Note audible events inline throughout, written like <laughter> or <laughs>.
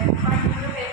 Ai, eu faço muito bem.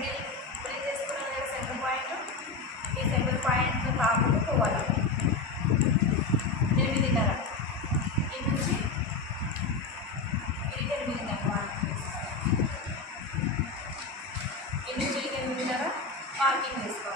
Middle చేసుకున్న దగ్గర point ఈ సెంటర్ పాయింట్ కాకుండా పోవాలి. ఎనిమిదిన్నర ఇది నుంచి ఇది ఎనిమిదిన్నర మార్కింగ్ ఇది నుంచి ఎనిమిదిన్నర చేసుకోవాలి.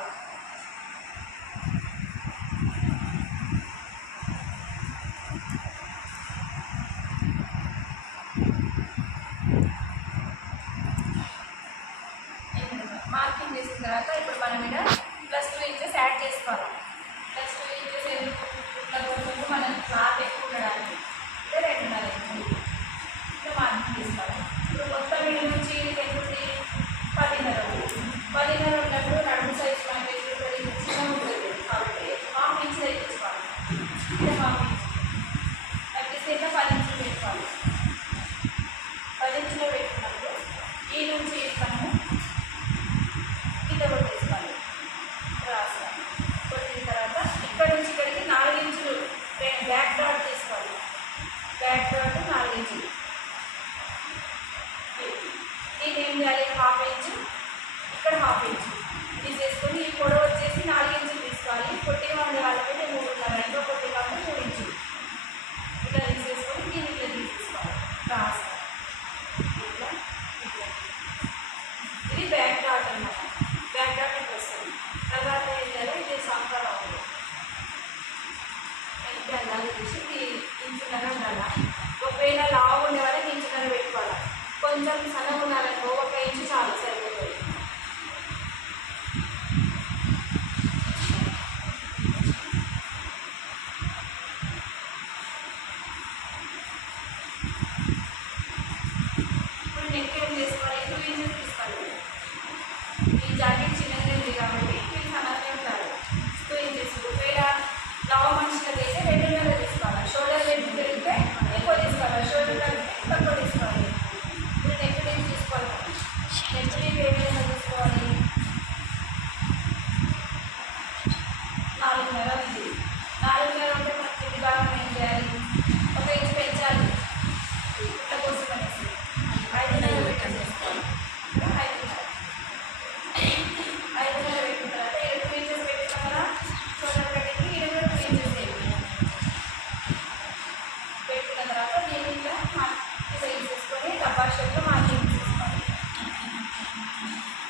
তারপর দিয়ে দিলাম মাটিটা ইনসেস করে তারপর সেগুলো মাটি ఇన్సెస్ করে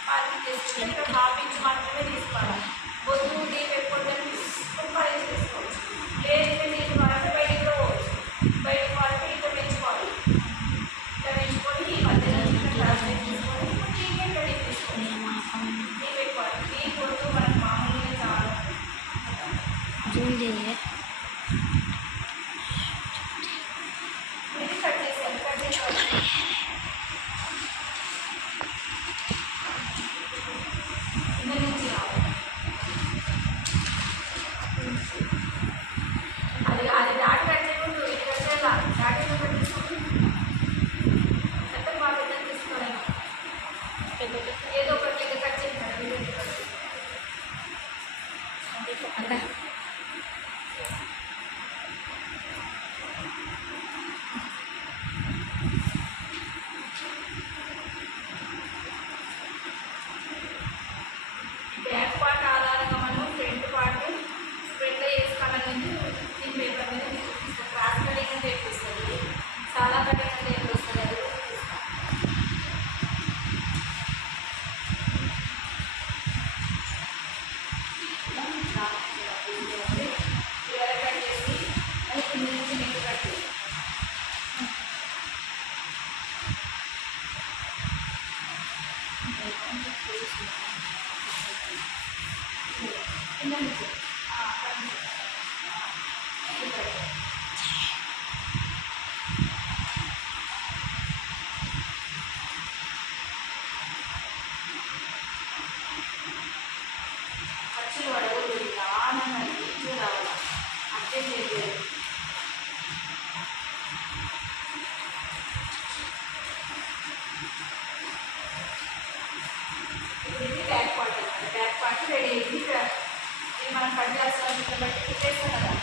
మాది జస్ట్ ఇక్కడ హాఫ్ ఇంచ్ మాత్రమే తీసుకోవాలి బొద్దు నీళ్ళు పెట్టుకుంటే పడేసి తీసుకోవచ్చు లేదంటే నీళ్ళు పడితే బయటికి పోవచ్చు బయటకు పడితే ఇక్కడ పెంచుకోవాలి ఇక్కడ పెంచుకొని ఈ మధ్యలో క్లాస్ తీసుకొని ట్రీట్మెంట్ రెడీ తీసుకోవాలి నీళ్ళు పెట్టుకోవాలి నీళ్ళు కొడుతూ మనకు మామూలుగా చాలా జూమ్ చేయాలి 拜 <laughs> 拜 Thank you. बढ़ते सहारा